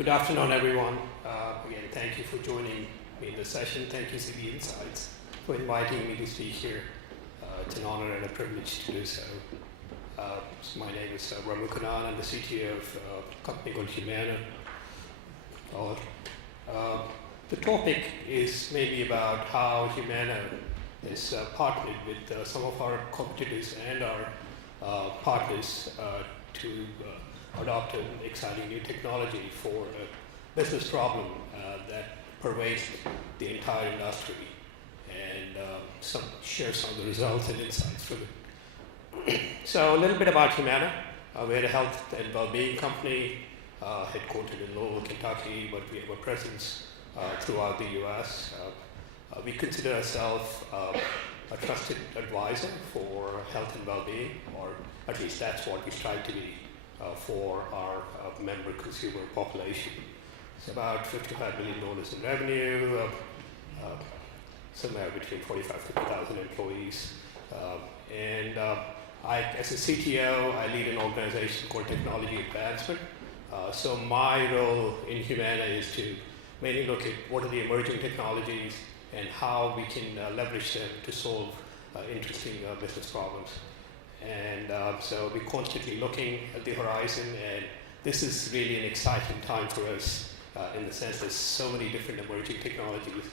Good afternoon, everyone. Again, thank you for joining me in this session. Thank you, CB Insights, for inviting me to speak here. It's an honor and a privilege to do so. My name is Ramu Kannan. I'm the CTO of a company called Humana. The topic is maybe about how Humana is partnered with some of our competitors and our partners to adopt an exciting new technology for a business problem that pervades the entire industry, and share some of the results and insights from it. So a little bit about Humana. We're a health and well-being company headquartered in Louisville, Kentucky, but we have a presence throughout the US. We consider ourselves a trusted advisor for health and well-being, or at least that's what we strive to be for our member consumer population. It's about $55 million in revenue, somewhere between 45,000 to 50,000 employees. As a CTO, I lead an organization called Technology Advancement. So my role in Humana is to mainly look at what are the emerging technologies and how we can leverage them to solve interesting business problems. And so we're constantly looking at the horizon, and this is really an exciting time for us in the sense there's so many different emerging technologies,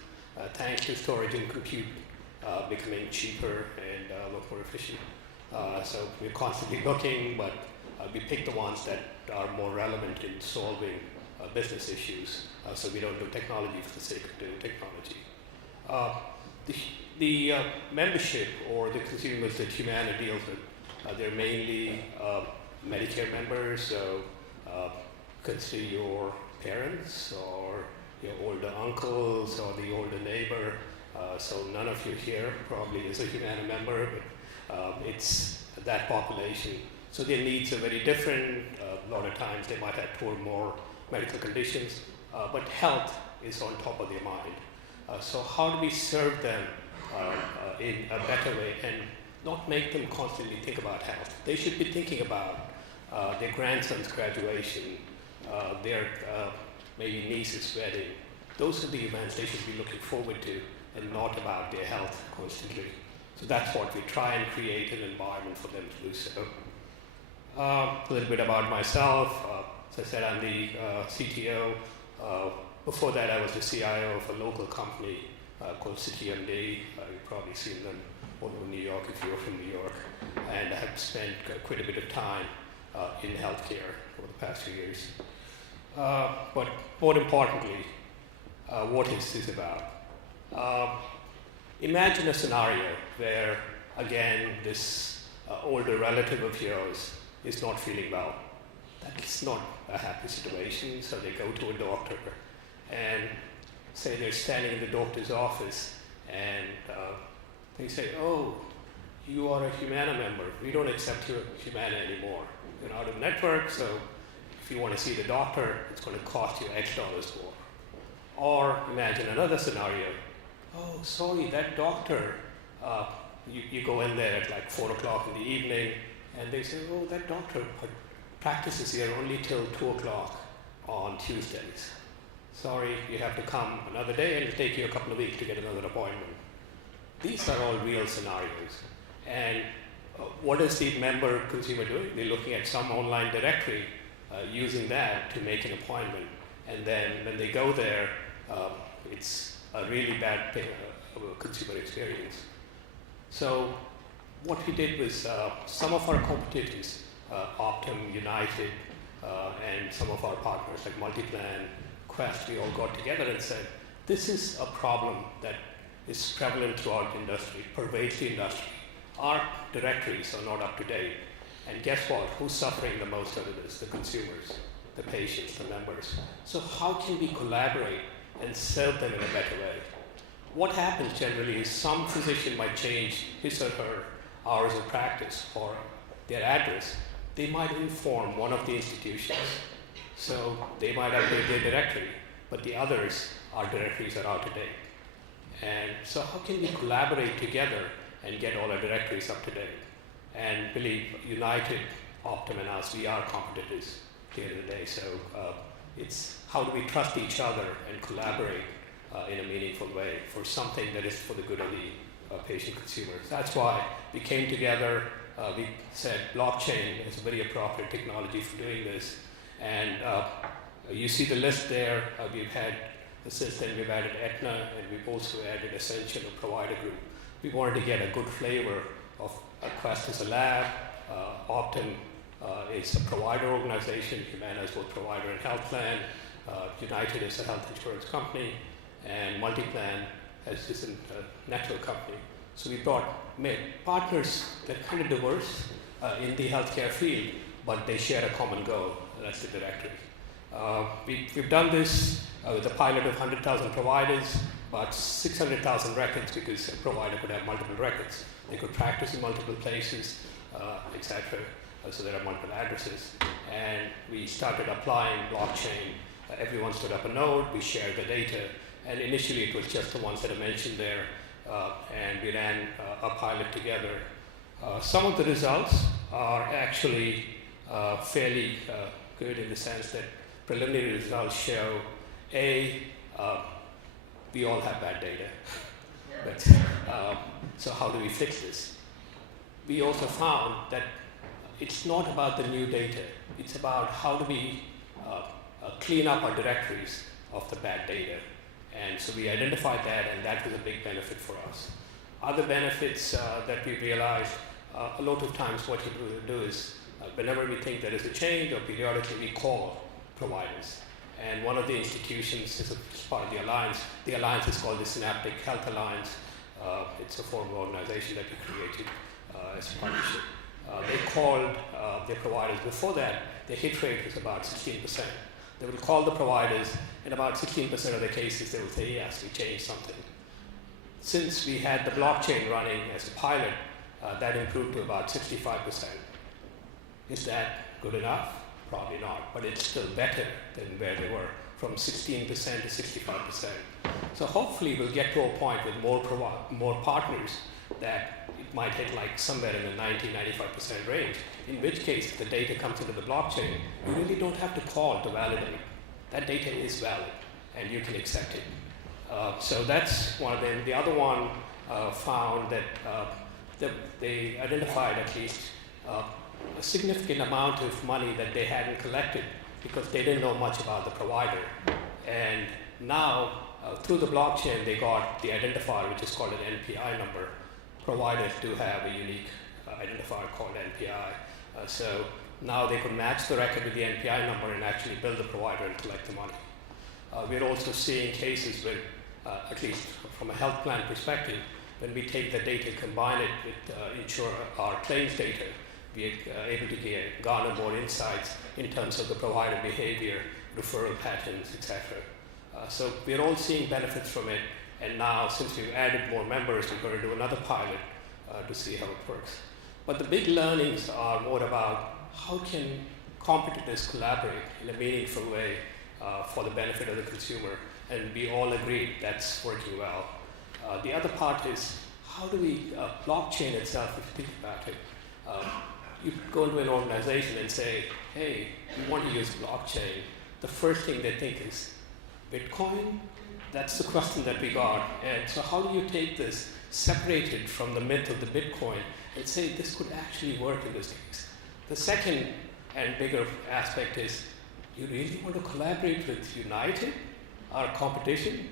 thanks to storage and compute becoming cheaper and a lot more efficient. So we're constantly looking, but we pick the ones that are more relevant in solving business issues, so we don't do technology for the sake of doing technology. The membership or the consumers that Humana deals with, they're mainly Medicare members, so consider your parents or your older uncles or the older neighbor. So none of you here probably is a Humana member, but it's that population. So their needs are very different. A lot of times they might have two or more medical conditions, but health is on top of their mind. So how do we serve them in a better way and not make them constantly think about health? They should be thinking about their grandson's graduation, their maybe niece's wedding. Those are the events they should be looking forward to, and not about their health constantly. So that's what we try and create an environment for them to do so. A little bit about myself. As I said, I'm the CTO. Before that, I was the CIO of a local company called CityMD. You've probably seen them all over New York if you're from New York. And I have spent quite a bit of time in healthcare over the past few years. But more importantly, what is this about? Imagine a scenario where, again, this older relative of yours is not feeling well. That's not a happy situation, so they go to a doctor and say they're standing in the doctor's office and they say, oh, you are a Humana member. We don't accept your Humana anymore. You're out of network, so if you want to see the doctor, it's going to cost you X dollars more. Or imagine another scenario. Oh, sorry, that doctor, you go in there at like 4 o'clock in the evening and they say, oh, that doctor practices here only till 2 o'clock on Tuesdays. Sorry, you have to come another day and it'll take you a couple of weeks to get another appointment. These are all real scenarios. And what is the member consumer doing? They're looking at some online directory, using that to make an appointment. And then when they go there, it's a really bad consumer experience. So what we did was some of our competitors, Optum, United, and some of our partners like Multiplan, Quest, we all got together and said, this is a problem that is prevalent throughout the industry, pervades the industry. Our directories are not up to date. And guess what? Who's suffering the most out of this? The consumers, the patients, the members. So how can we collaborate and serve them in a better way? What happens generally is some physician might change his or her hours of practice or their address. They might inform one of the institutions. So they might update their directory, but the others, our directories are out of date. And so how can we collaborate together and get all our directories up to date? And believe United, Optum, and us, we are competitors at the end of the day. So It's how do we trust each other and collaborate in a meaningful way for something that is for the good of the patient consumers. That's why we came together. We said blockchain is a very appropriate technology for doing this. And you see the list there. We've had, since then, we've added Aetna, and we've also added Essential, a provider group. We wanted to get a good flavor of Quest as a lab, Optum is a provider organization, Humana is both provider and health plan, United is a health insurance company, and Multiplan is a network company. So we made partners that are kind of diverse in the healthcare field, but they share a common goal, and that's the directory. We've done this with a pilot of 100,000 providers, about 600,000 records, because a provider could have multiple records. They could practice in multiple places, etc. So there are multiple addresses. And we started applying blockchain. Everyone stood up a node, we shared the data, and initially it was just the ones that I mentioned there, and we ran a pilot together. Some of the results are actually fairly good in the sense that preliminary results show, we all have bad data. But, so how do we fix this? We also found that it's not about the new data. It's about how do we clean up our directories of the bad data. And so we identified that, and that was a big benefit for us. Other benefits that we realized, a lot of times what people do is, whenever we think there is a change or periodically, we call providers. And one of the institutions is part of the alliance. The alliance is called the Synaptic Health Alliance. It's a form of organization that we created as a partnership. They called their providers. Before that, the hit rate was about 16%. They will call the providers, and about 16% of the cases they will say, yes, we changed something. Since we had the blockchain running as a pilot, that improved to about 65%. Is that good enough? Probably not, but it's still better than where they were, from 16% to 65%. So hopefully we'll get to a point with more partners that it might hit like somewhere in the 90-95% range, in which case if the data comes into the blockchain, you really don't have to call to validate. That data is valid, and you can accept it. So that's one of them. The other one found that they identified at least a significant amount of money that they hadn't collected because they didn't know much about the provider. And now, through the blockchain, they got the identifier, which is called an NPI number. Providers do have a unique identifier called NPI. So now they could match the record with the NPI number and actually bill the provider and collect the money. We're also seeing cases where, at least from a health plan perspective, when we take the data, combine it with our claims data, we are able to garner more insights in terms of the provider behavior, referral patterns, etc. So we're all seeing benefits from it, and now since we've added more members, we're going to do another pilot to see how it works. But the big learnings are more about how can competitors collaborate in a meaningful way for the benefit of the consumer, and we all agree that's working well. The other part is how do we, blockchain itself, if you think about it, you go into an organization and say, hey, we want to use blockchain. The first thing they think is, Bitcoin? That's the question that we got. And so how do you take this, separate it from the myth of the Bitcoin, and say this could actually work in this case? The second and bigger aspect is, you really want to collaborate with United, our competition?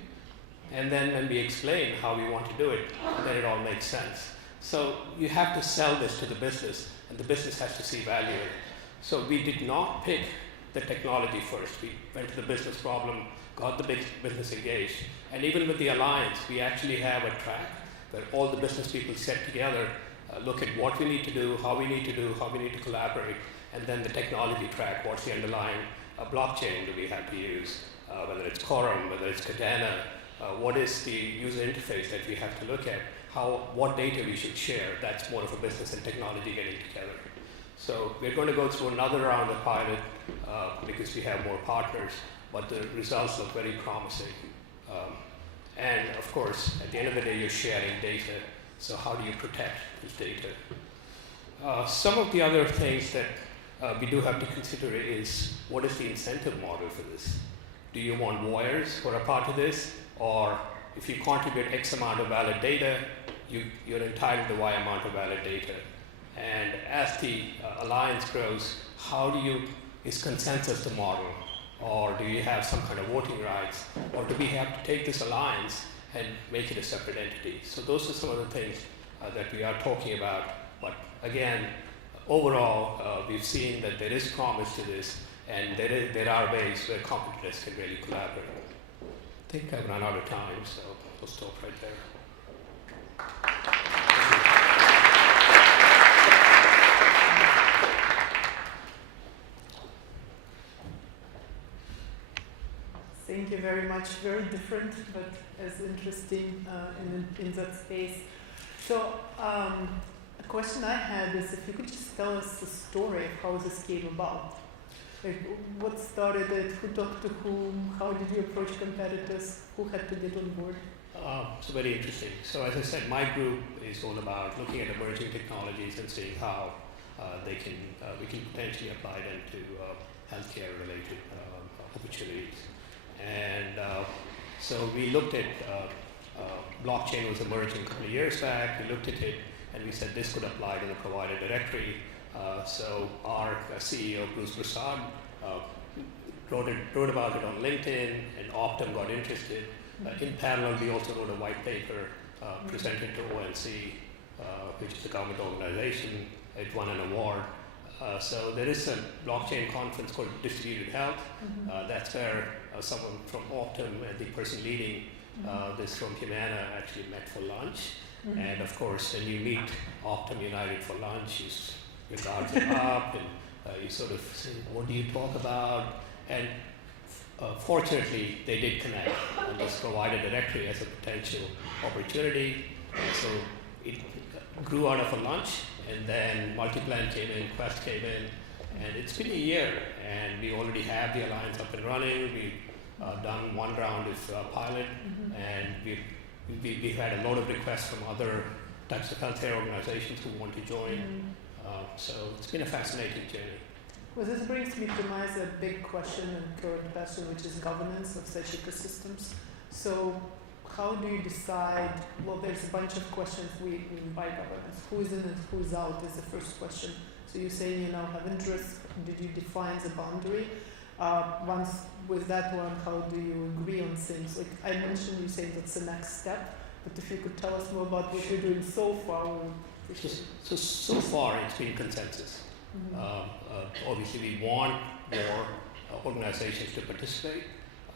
And then when we explain how we want to do it, then it all makes sense. So you have to sell this to the business, and the business has to see value in it. So we did not pick the technology first. We went to the business problem, got the big business engaged, and even with the alliance, we actually have a track where all the business people sit together, look at what we need to do, how we need to collaborate, and then the technology track, what's the underlying blockchain that we have to use, whether it's Quorum, whether it's Cadena, what is the user interface that we have to look at, what data we should share. That's more of a business and technology getting together. So we're going to go through another round of pilot because we have more partners, but the results look very promising. And of course, at the end of the day, you're sharing data. So how do you protect this data? Some of the other things that we do have to consider is what is the incentive model for this? Do you want lawyers who are a part of this, or if you contribute X amount of valid data, you're entitled to Y amount of valid data? And as the alliance grows, is consensus the model? Or do you have some kind of voting rights? Or do we have to take this alliance and make it a separate entity? So those are some of the things that we are talking about. But again, overall, we've seen that there is promise to this, and there are ways where competitors can really collaborate. I think I've run out of time, so I'll stop right there. Thank you very much. Very different, but as interesting in that space. So a question I had is if you could just tell us the story of how this came about. Like, what started it? Who talked to whom? How did you approach competitors? Who had to get on board? It's very interesting. So as I said, my group is all about looking at emerging technologies and seeing how we can potentially apply them to healthcare-related opportunities. And so we looked at blockchain was emerging a couple of years back. We looked at it and we said this could apply to the provider directory. So our CEO, Bruce Prasad, wrote about it on LinkedIn, and Optum got interested. In parallel, we also wrote a white paper presented to ONC, which is a government organization. It won an award. So there is a blockchain conference called Distributed Health. That's where someone from Optum and the person leading this from Humana actually met for lunch. And of course, when you meet Optum United for lunch, your guards are up and you sort of say, what do you talk about? And fortunately, they did connect on this provider directory as a potential opportunity. So it grew out of a lunch, and then Multiplan came in, Quest came in, and it's been a year, and we already have the alliance up and running. We've done one round of pilot, and we've had a lot of requests from other types of healthcare organizations who want to join. So it's been a fascinating journey. Well, this brings me to my big question and current passion, which is governance of such ecosystems. So how do you decide? Well, there's a bunch of questions we invite governance. Who is in and who's out is the first question. So you say you now have interest. Did you define the boundary? Once with that one, how do you agree on things? Like I mentioned, you say that's the next step. But if you could tell us more about what you're doing so far. So far, it's been consensus. Obviously, we want more organizations to participate.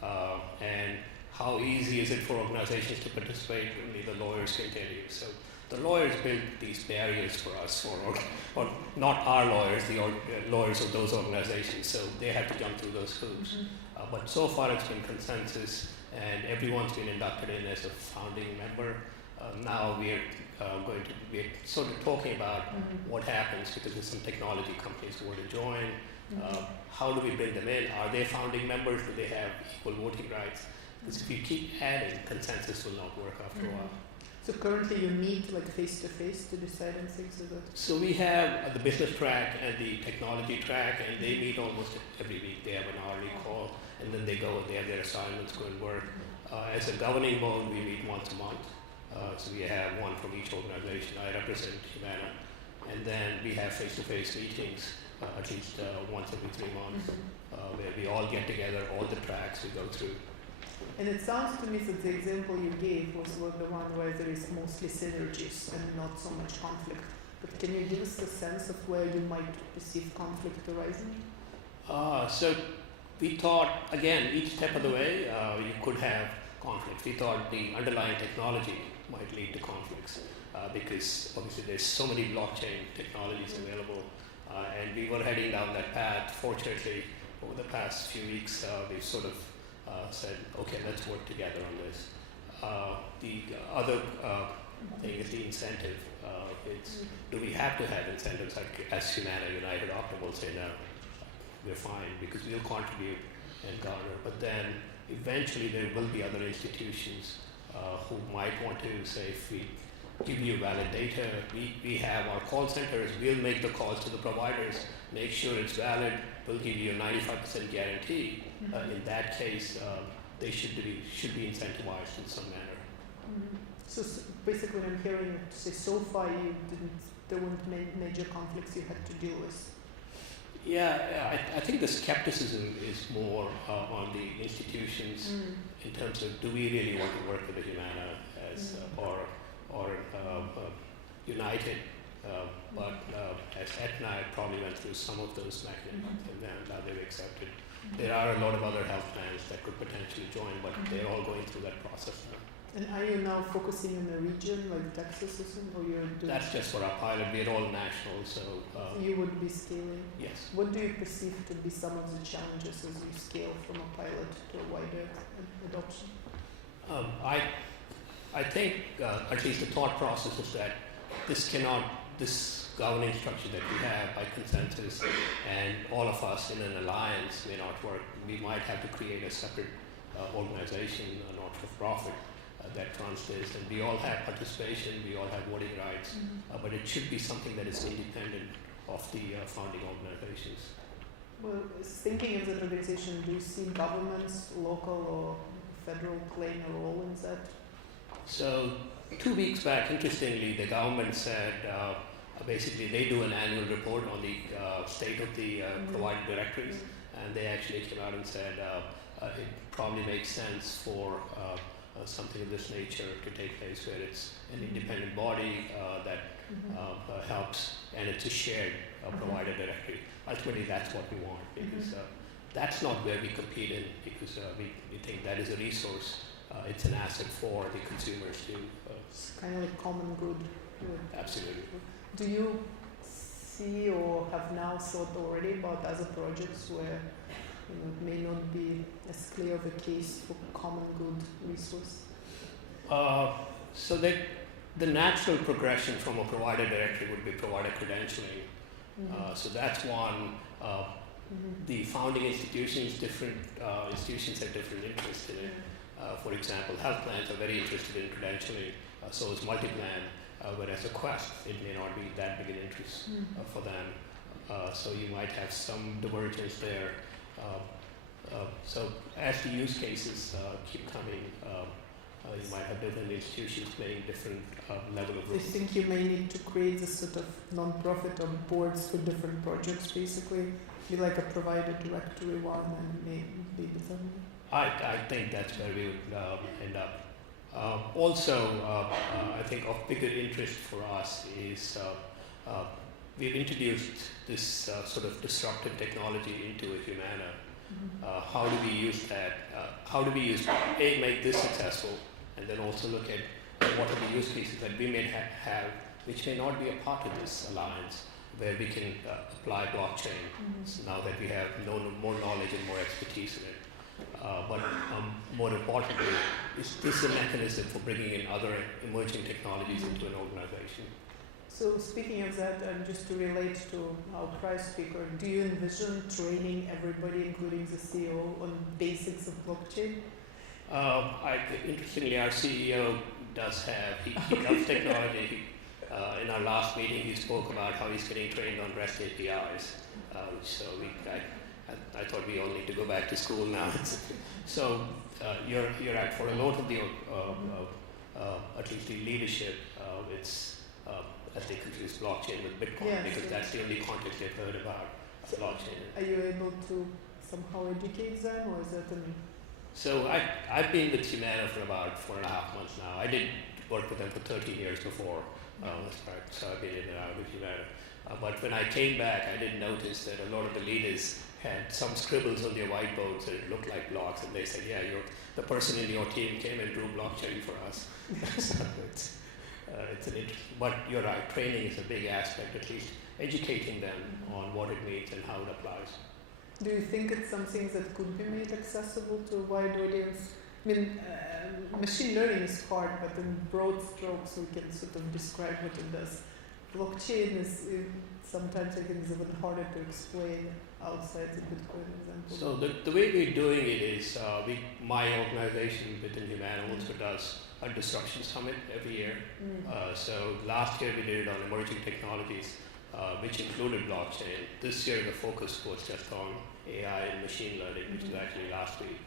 And how easy is it for organizations to participate? Only the lawyers can tell you. So the lawyers built these barriers for us, or not our lawyers, the lawyers of those organizations. So they had to jump through those hoops. But so far, it's been consensus, and everyone's been inducted in as a founding member. Now we're sort of talking about what happens because there's some technology companies who want to join. How do we bring them in? Are they founding members? Do they have equal voting rights? Because if you keep adding, consensus will not work after a while. So currently you meet like face to face to decide on things, is it? So we have the business track and the technology track, and they meet almost every week. They have an hourly call, and then they go and they have their assignments, go and work. As a governing board, we meet once a month. So we have one from each organization. I represent Humana. And then we have face-to-face meetings at least once every 3 months, where we all get together, all the tracks we go through. And it sounds to me that the example you gave was the one where there is mostly synergies and not so much conflict. But can you give us a sense of where you might perceive conflict arising? So we thought, again, each step of the way, you could have conflict. We thought the underlying technology might lead to conflicts because obviously there's so many blockchain technologies available, and we were heading down that path. Fortunately, over the past few weeks, we've sort of said, okay, let's work together on this. The other thing is the incentive. Do we have to have incentives? As Humana United, Optum will say no, we're fine because we'll contribute and garner. But then eventually there will be other institutions who might want to say, if we give you valid data. We have our call centers, we'll make the calls to the providers, make sure it's valid, we'll give you a 95% guarantee. In that case, they should be incentivized in some manner. So basically I'm hearing it say so far there weren't major conflicts you had to deal with. Yeah, I think the skepticism is more on the institutions in terms of, do we really want to work with the Humana as or United, but as Aetna, I probably went through some of those mechanisms and then now they've accepted. There are a lot of other health plans that could potentially join, but they're all going through that process now. And are you now focusing on a region like Texas or something, or you're doing? That's just for our pilot. We're all national, so you would be scaling. yes. What do you perceive to be some of the challenges as you scale from a pilot to a wider adoption? I think at least the thought process is that this governing structure that we have by consensus and all of us in an alliance may not work. We might have to create a separate organization, a not-for-profit, that runs this, and we all have participation, we all have voting rights, but it should be something that is independent of the founding organizations. Well, thinking of that organization, do you see governments, local or federal, playing a role in that? So 2 weeks back, interestingly, the government said basically they do an annual report on the state of the provider directories, and they actually came out and said it probably makes sense for something of this nature to take place where it's an independent body that helps, and it's a shared provider directory. Ultimately, that's what we want, because that's not where we compete in, because we think that is a resource. It's an asset for the consumers to. It's kind of like common good. Absolutely. Do you see or have now thought already about other projects where it may not be as clear of a case for common good resource? So the natural progression from a provider directory would be provider credentialing. So that's one. The founding institutions, different institutions have different interests in it. For example, health plans are very interested in credentialing, so is multi-plan, whereas a Quest, it may not be that big an interest for them. So you might have some divergence there. So as the use cases keep coming, you might have different institutions playing different level of I roles. think you may need to create this sort of non-profit or boards for different projects, basically, be like a provider directory one and maybe some. I think that's where we would end up. Also, I think of bigger interest for us is we've introduced this sort of disruptive technology into a Humana. How do we use that? How do we use make this successful, and then also look at what are the use cases that we may have, which may not be a part of this alliance, where we can apply blockchain. So now that we have more knowledge and more expertise in it. But more importantly, is this a mechanism for bringing in other emerging technologies into an organization? So speaking of that, and just to relate to our prior speaker, do you envision training everybody, including the CEO, on basics of blockchain? Interestingly, our CEO does have, he loves technology. In our last meeting, he spoke about how he's getting trained on REST APIs. So I thought we all need to go back to school now. So you're right. For a lot of the, at least the leadership, it's as they confuse blockchain with Bitcoin, because that's the only context they've heard about blockchain. Are you able to somehow educate them, or is that an... So I've been with Humana for about 4.5 months now. I did work with them for 13 years before. That's right. So I've been in and out with Humana. But when I came back, I did notice that a lot of the leaders had some scribbles on their whiteboards that it looked like blocks, and they said, yeah, the person in your team came and drew blockchain for us. So it's an interesting, but you're right, training is a big aspect, at least educating them on what it means and how it applies. Do you think it's something that could be made accessible to a wide audience? I mean, machine learning is hard, but in broad strokes we can sort of describe what it does. blockchain is sometimes I think is even harder to explain outside the Bitcoin example. So the way we're doing it is, my organization within Humana also does a disruption summit every year. So last year we did it on emerging technologies, which included blockchain. This year the focus was just on AI and machine learning, which was actually last week.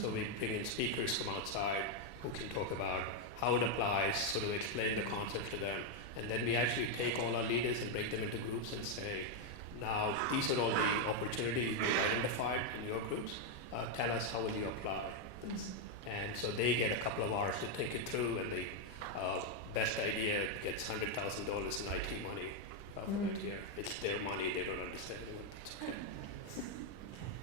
So we bring in speakers from outside who can talk about how it applies, sort of explain the concept to them. And then we actually take all our leaders and break them into groups and say, now these are all the opportunities we've identified in your groups. Tell us how will you apply this. And so they get a couple of hours to think it through, and the best idea gets $100,000 in IT money for that year. It's their money, they don't understand it. That's okay.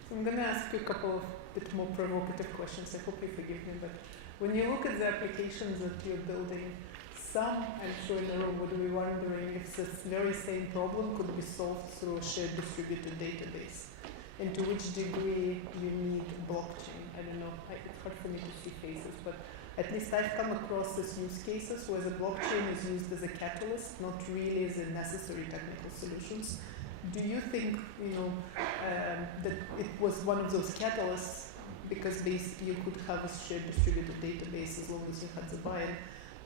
So I'm going to ask you a couple of bit more provocative questions. I hope you forgive me, but when you look at the applications that you're building, some, I'm sure in the room, would be wondering if this very same problem could be solved through a shared distributed database, and to which degree you need blockchain. I don't know, it's hard for me to see faces, but at least I've come across these use cases where the blockchain is used as a catalyst, not really as a necessary technical solutions. Do you think, that it was one of those catalysts because you could have a shared distributed database as long as you had the buy-in,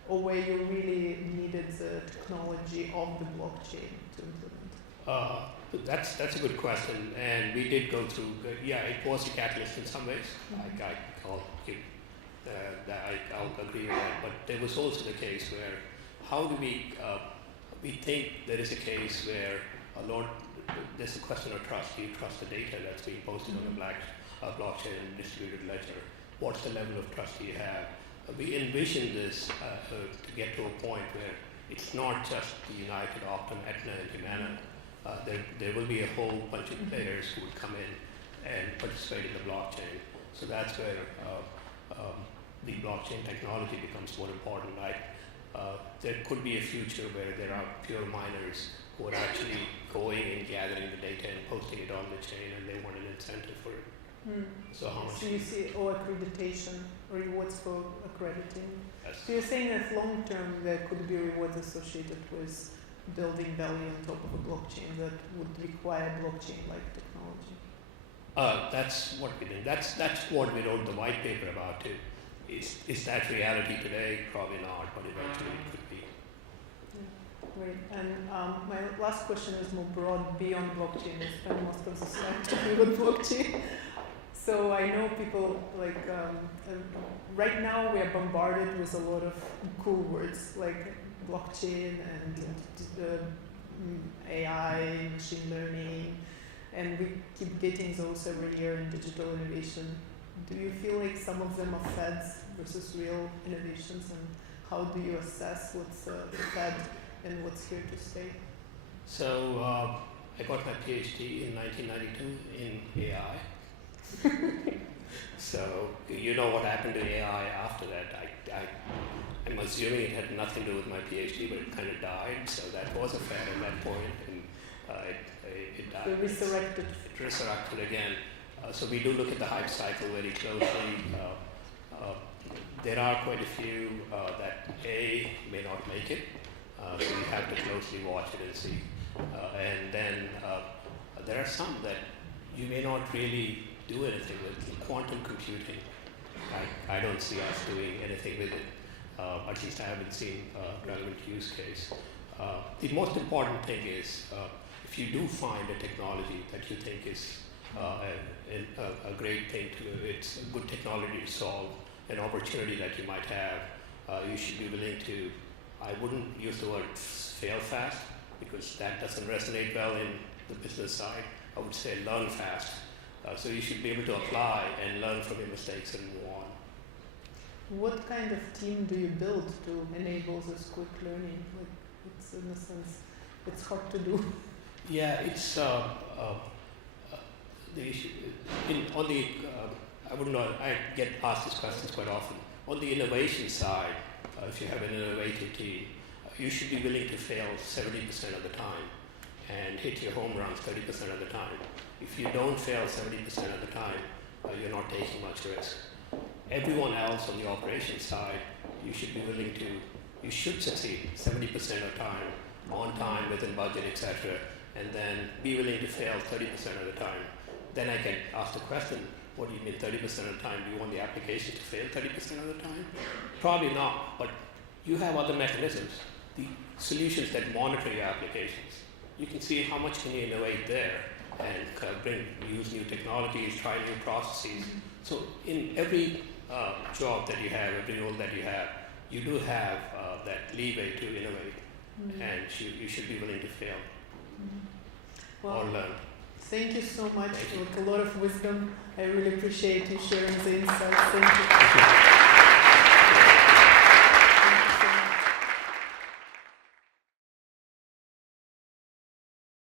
or where you really needed the technology of the blockchain to implement? That's a good question, and we did go through. It was a catalyst in some ways. I'll agree with that. But there was also the case where, how do we think there is a case where there's a question of trust. Do you trust the data that's being posted on the blockchain and distributed ledger? What's the level of trust do you have? We envision this to get to a point where it's not just the United, Optum, Aetna, and Humana. There will be a whole bunch of players who would come in and participate in the blockchain. So that's where the blockchain technology becomes more important. There could be a future where there are pure miners who are actually going and gathering the data and posting it on the chain, and they want an incentive for it. So how much? So you see, accreditation, rewards for accrediting. Yes. So you're saying that long term there could be rewards associated with building value on top of a blockchain that would require blockchain-like technology. That's what we did. That's what we wrote the white paper about too. Is that reality today? Probably not, but eventually it could be. Great. And my last question is more broad, beyond blockchain. I spend most of the slide talking about blockchain. So I know people right now we are bombarded with a lot of cool words like blockchain and AI, machine learning, and we keep getting those every year in digital innovation. Do you feel like some of them are fads versus real innovations, and how do you assess what's fad and what's here to stay? So I got my PhD in 1992 in AI. So you know what happened to AI after that. I'm assuming it had nothing to do with my PhD, but it kind of died. So that was a fad at that point, and it died. So resurrected. It resurrected again. So we do look at the hype cycle very closely. There are quite a few that may not make it. So we have to closely watch it and see. And then there are some that you may not really do anything with. Quantum computing, I don't see us doing anything with it. At least I haven't seen a relevant use case. The most important thing is if you do find a technology that you think is a great thing it's a good technology to solve an opportunity that you might have, you should be willing to, I wouldn't use the word fail fast because that doesn't resonate well in the business side. I would say learn fast. So you should be able to apply and learn from your mistakes and move on. What kind of team do you build to enable this quick learning? Like, it's in a sense, it's hard to do. Yeah, it's the issue. I wouldn't know. I get asked these questions quite often. On the innovation side, if you have an innovative team, you should be willing to fail 70% of the time and hit your home runs 30% of the time. If you don't fail 70% of the time, you're not taking much risk. Everyone else on the operations side, you should be willing to, you should succeed 70% of the time, on time, within budget, etc., and then be willing to fail 30% of the time. Then I can ask the question, what do you mean 30% of the time? Do you want the application to fail 30% of the time? Probably not, but you have other mechanisms, the solutions that monitor your applications. You can see how much can you innovate there and use new technologies, try new processes. So in every job that you have, every role that you have, you do have that leeway to innovate, and you should be willing to fail or learn. Thank you so much. With a lot of wisdom. I really appreciate you sharing the insights. Thank you.